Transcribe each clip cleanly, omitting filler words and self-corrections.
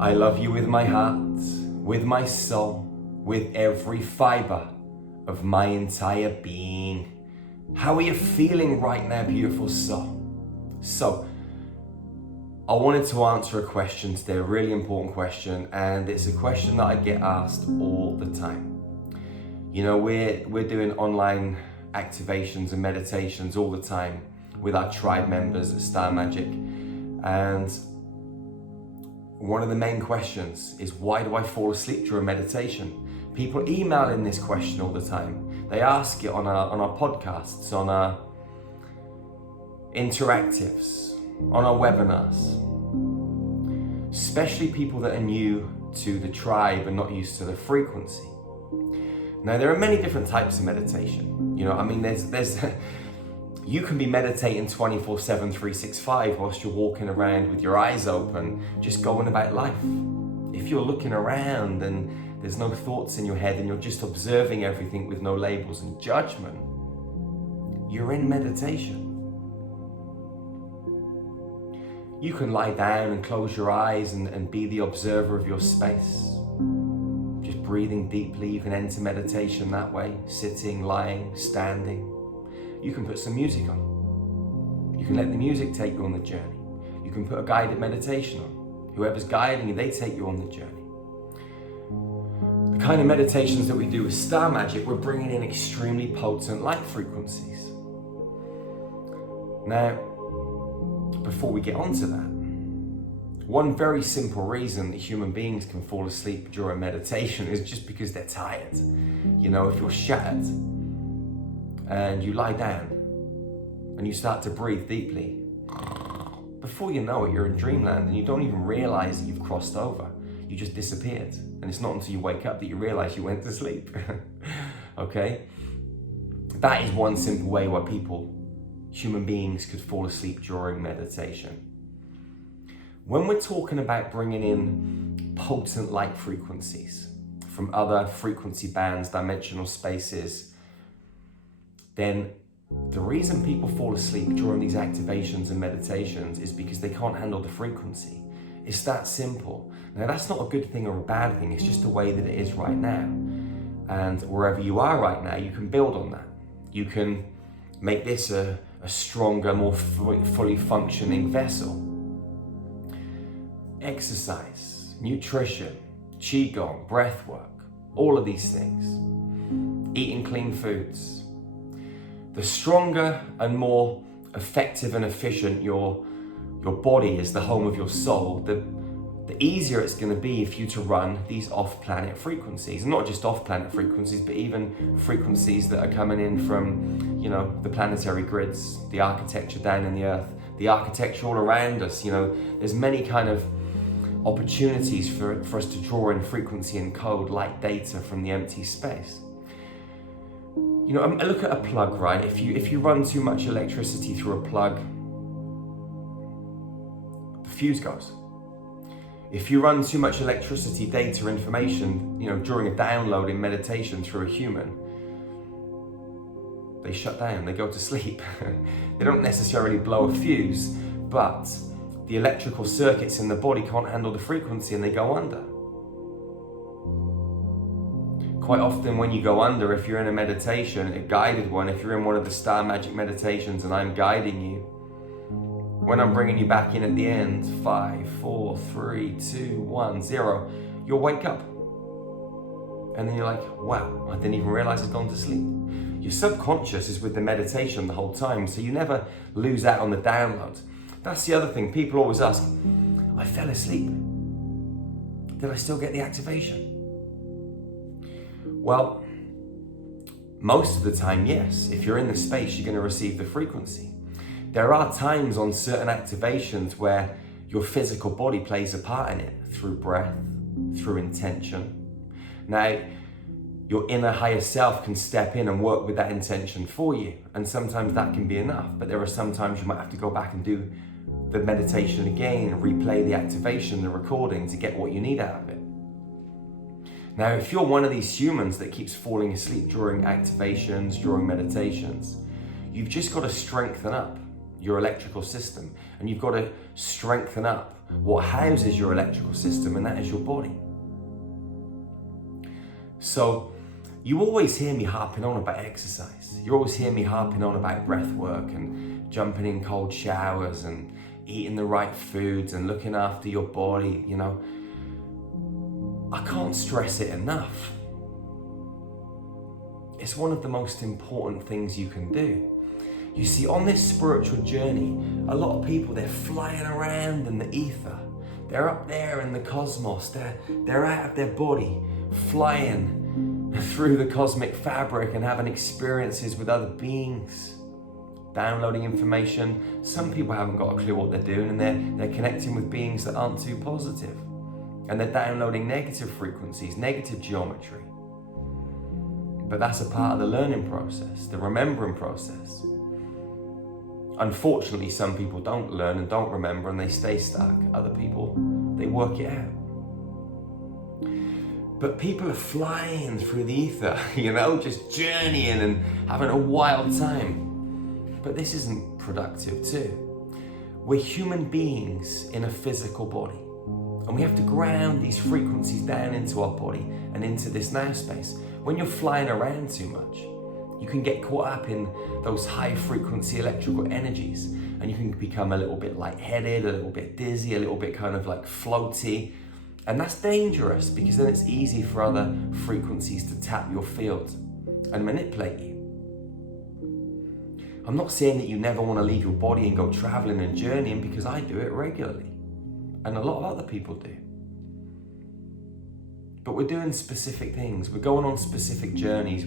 I love you with my heart, with my soul, with every fiber of my entire being. How are you feeling right now, beautiful soul? So, I wanted to answer a question today, a really important question, and it's a question that I get asked all the time. You know, we're doing online activations and meditations all the time with our tribe members at Star Magic, and one of the main questions is, why do I fall asleep during meditation? People email in this question all the time. They ask it on our podcasts, on our interactives, on our webinars. Especially people that are new to the tribe and not used to the frequency. Now, there are many different types of meditation. You know, I mean, there's you can be meditating 24/7, 365 whilst you're walking around with your eyes open, just going about life. If you're looking around and there's no thoughts in your head and you're just observing everything with no labels and judgment, you're in meditation. You can lie down and close your eyes and be the observer of your space. Just breathing deeply, you can enter meditation that way, sitting, lying, standing. You can put some music on. You can let the music take you on the journey. You can put a guided meditation on. Whoever's guiding you, they take you on the journey. The kind of meditations that we do with Star Magic, we're bringing in extremely potent light frequencies. Now, before we get onto that, one very simple reason that human beings can fall asleep during meditation is just because they're tired. You know, if you're shattered and you lie down and you start to breathe deeply, before you know it, you're in dreamland and you don't even realize that you've crossed over. You just disappeared. And it's not until you wake up that you realize you went to sleep. Okay? That is one simple way where human beings could fall asleep during meditation. When we're talking about bringing in potent light frequencies from other frequency bands, dimensional spaces, then the reason people fall asleep during these activations and meditations is because they can't handle the frequency. It's that simple. Now, that's not a good thing or a bad thing. It's just the way that it is right now. And wherever you are right now, you can build on that. You can make this a stronger, more fully functioning vessel. Exercise, nutrition, qigong, breath work, all of these things. Eating clean foods. The stronger and more effective and efficient your body is, the home of your soul, the easier it's going to be for you to run these off-planet frequencies. And not just off-planet frequencies, but even frequencies that are coming in from, you know, the planetary grids, the architecture down in the earth, the architecture all around us. You know, there's many kind of opportunities for us to draw in frequency and code light data from the empty space. You know, look at a plug, right? If you run too much electricity through a plug, the fuse goes. If you run too much electricity, data, information, you know, during a download in meditation through a human, they shut down, they go to sleep. They don't necessarily blow a fuse, but the electrical circuits in the body can't handle the frequency and they go under. Quite often when you go under, if you're in a meditation, a guided one, if you're in one of the Star Magic meditations and I'm guiding you, when I'm bringing you back in at the end, 5, 4, 3, 2, 1, 0, you'll wake up. And then you're like, wow, I didn't even realize I'd gone to sleep. Your subconscious is with the meditation the whole time, so you never lose out on the download. That's the other thing. People always ask, I fell asleep. Did I still get the activation? Well, most of the time, yes. If you're in the space, you're going to receive the frequency. There are times on certain activations where your physical body plays a part in it, through breath, through intention. Now, your inner higher self can step in and work with that intention for you, and sometimes that can be enough, but there are some times you might have to go back and do the meditation again, replay the activation, the recording, to get what you need out of it. Now, if you're one of these humans that keeps falling asleep during activations, during meditations, you've just got to strengthen up your electrical system, and you've got to strengthen up what houses your electrical system, and that is your body. So you always hear me harping on about exercise. You always hear me harping on about breath work and jumping in cold showers and eating the right foods and looking after your body, you know. I can't stress it enough. It's one of the most important things you can do. You see, on this spiritual journey, a lot of people, they're flying around in the ether. They're up there in the cosmos. They're out of their body, flying through the cosmic fabric and having experiences with other beings, downloading information. Some people haven't got a clue what they're doing, and they're connecting with beings that aren't too positive. And they're downloading negative frequencies, negative geometry. But that's a part of the learning process, the remembering process. Unfortunately, some people don't learn and don't remember and they stay stuck. Other people, they work it out. But people are flying through the ether, you know, just journeying and having a wild time. But this isn't productive too. We're human beings in a physical body. And we have to ground these frequencies down into our body and into this now space. When you're flying around too much, you can get caught up in those high frequency electrical energies, and you can become a little bit lightheaded, a little bit dizzy, a little bit kind of like floaty. And that's dangerous, because then it's easy for other frequencies to tap your field and manipulate you. I'm not saying that you never want to leave your body and go traveling and journeying, because I do it regularly. And a lot of other people do. But we're doing specific things. We're going on specific journeys.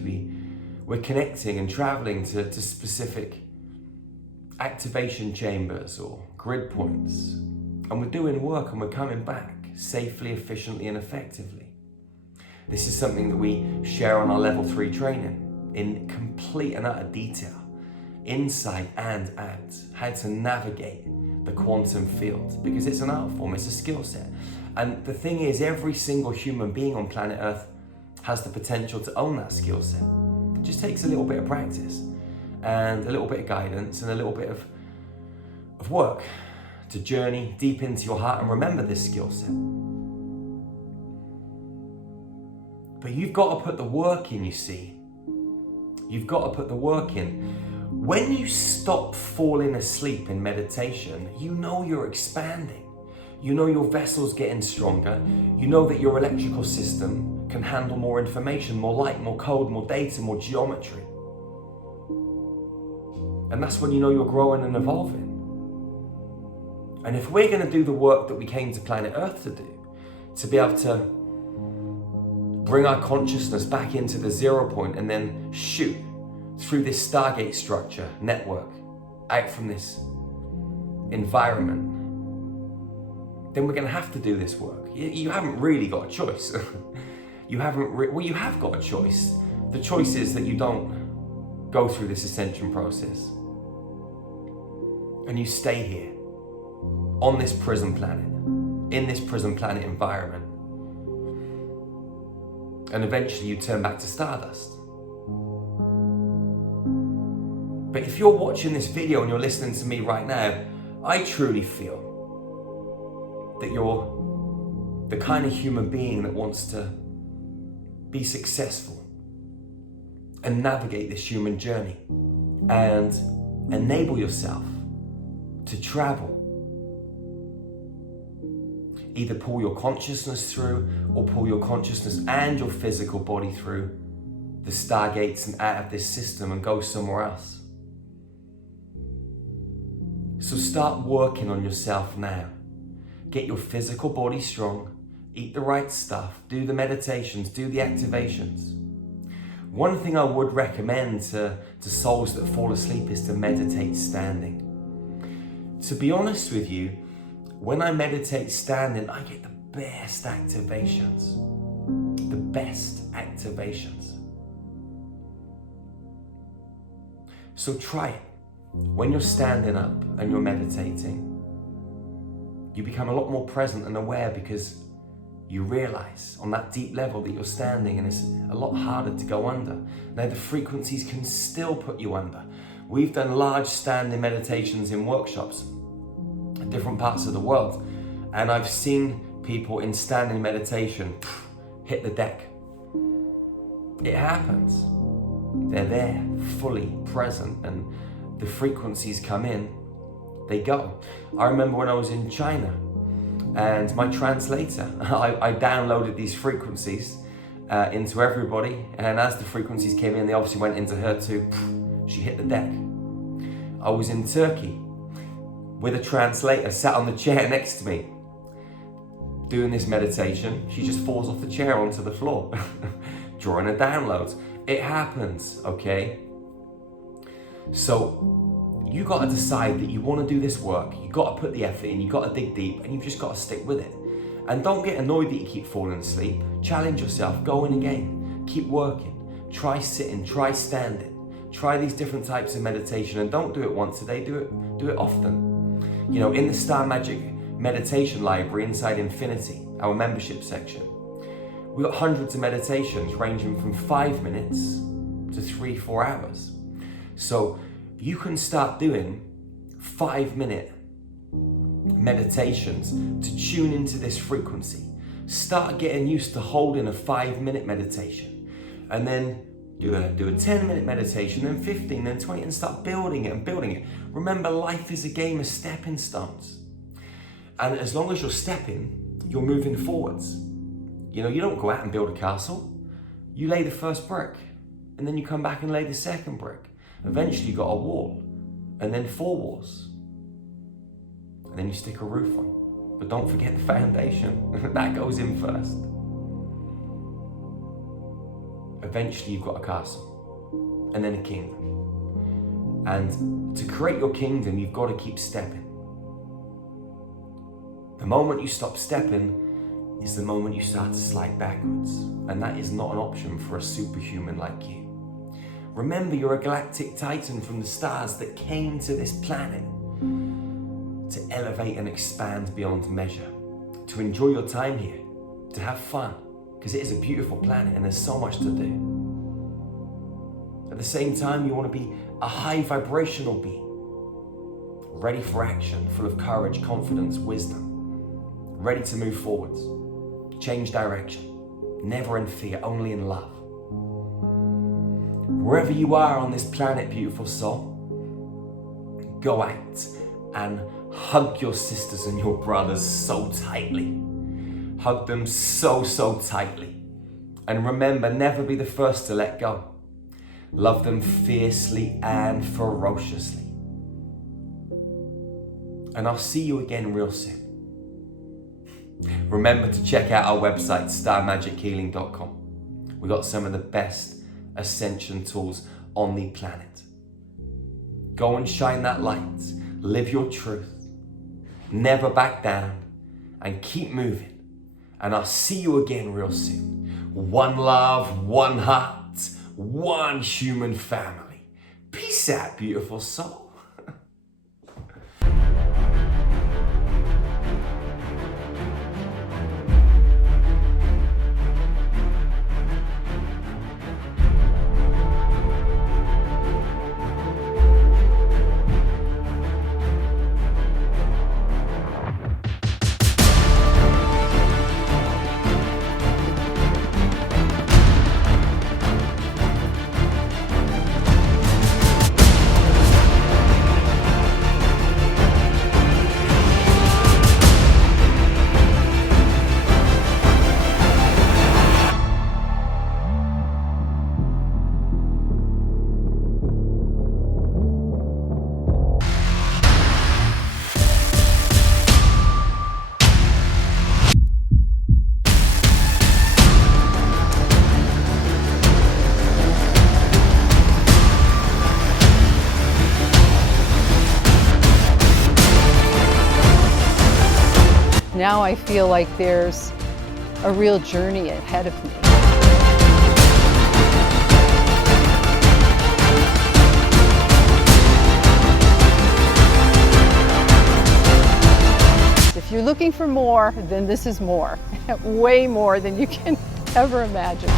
We're connecting and traveling to specific activation chambers or grid points. And we're doing work, and we're coming back safely, efficiently, and effectively. This is something that we share on our level 3 training in complete and utter detail. Inside and out. How to navigate the quantum field, because it's an art form, it's a skill set. And the thing is, every single human being on planet Earth has the potential to own that skill set. It just takes a little bit of practice and a little bit of guidance and a little bit of work to journey deep into your heart and remember this skill set. But you've got to put the work in, you see. You've got to put the work in. When you stop falling asleep in meditation, you know you're expanding. You know your vessel's getting stronger. You know that your electrical system can handle more information, more light, more code, more data, more geometry. And that's when you know you're growing and evolving. And if we're going to do the work that we came to planet Earth to do, to be able to bring our consciousness back into the 0 point and then shoot through this Stargate structure, network, out from this environment, then we're going to have to do this work. You haven't really got a choice. You have got a choice. The choice is that you don't go through this ascension process. And you stay here, on this prison planet, in this prison planet environment. And eventually you turn back to stardust. But if you're watching this video and you're listening to me right now, I truly feel that you're the kind of human being that wants to be successful and navigate this human journey and enable yourself to travel. Either pull your consciousness through or pull your consciousness and your physical body through the stargates and out of this system and go somewhere else. So start working on yourself now. Get your physical body strong, eat the right stuff, do the meditations, do the activations. One thing I would recommend to souls that fall asleep is to meditate standing. To be honest with you, when I meditate standing, I get the best activations. The best activations. So try it. When you're standing up and you're meditating, you become a lot more present and aware, because you realize on that deep level that you're standing and it's a lot harder to go under. Now the frequencies can still put you under. We've done large standing meditations in workshops in different parts of the world, And I've seen people in standing meditation hit the deck. It happens. They're there, fully present, and the frequencies come in, they go. I remember when I was in China, and my translator, I downloaded these frequencies into everybody, and as the frequencies came in, they obviously went into her too. She hit the deck. I was in Turkey with a translator sat on the chair next to me, doing this meditation. She just falls off the chair onto the floor, drawing a download. It happens, okay? So you got to decide that you want to do this work. You got to put the effort in. You got to dig deep, and you've just got to stick with it. And don't get annoyed that you keep falling asleep. Challenge yourself. Go in again. Keep working. Try sitting. Try standing. Try these different types of meditation, and don't do it once a day. Do it often. You know, in the Star Magic Meditation Library inside Infinity, our membership section, we've got hundreds of meditations ranging from 5 minutes to 3-4 hours. So you can start doing 5-minute meditations to tune into this frequency. Start getting used to holding a 5-minute meditation, and then do a 10-minute meditation, then 15, then 20, and start building it and building it. Remember, life is a game of stepping stones. And as long as you're stepping, you're moving forwards. You know, you don't go out and build a castle. You lay the first brick, and then you come back and lay the second brick. Eventually you got a wall, and then 4 walls. And then you stick a roof on. But don't forget the foundation. That goes in first. Eventually you've got a castle, and then a kingdom. And to create your kingdom, you've got to keep stepping. The moment you stop stepping is the moment you start to slide backwards. And that is not an option for a superhuman like you. Remember, you're a galactic titan from the stars that came to this planet to elevate and expand beyond measure, to enjoy your time here, to have fun, because it is a beautiful planet and there's so much to do. At the same time, you want to be a high vibrational being, ready for action, full of courage, confidence, wisdom, ready to move forwards, change direction, never in fear, only in love. Wherever you are on this planet, beautiful soul, go out and hug your sisters and your brothers so tightly. Hug them so tightly. And remember, never be the first to let go. Love them fiercely and ferociously. And I'll see you again real soon. Remember to check out our website, starmagichealing.com. We got some of the best Ascension tools on the planet. Go and shine that light. Live your truth. Never back down. And keep moving. And I'll see you again real soon. One love, one heart, one human family. Peace out, beautiful soul. Now I feel like there's a real journey ahead of me. If you're looking for more, then this is more. Way more than you can ever imagine.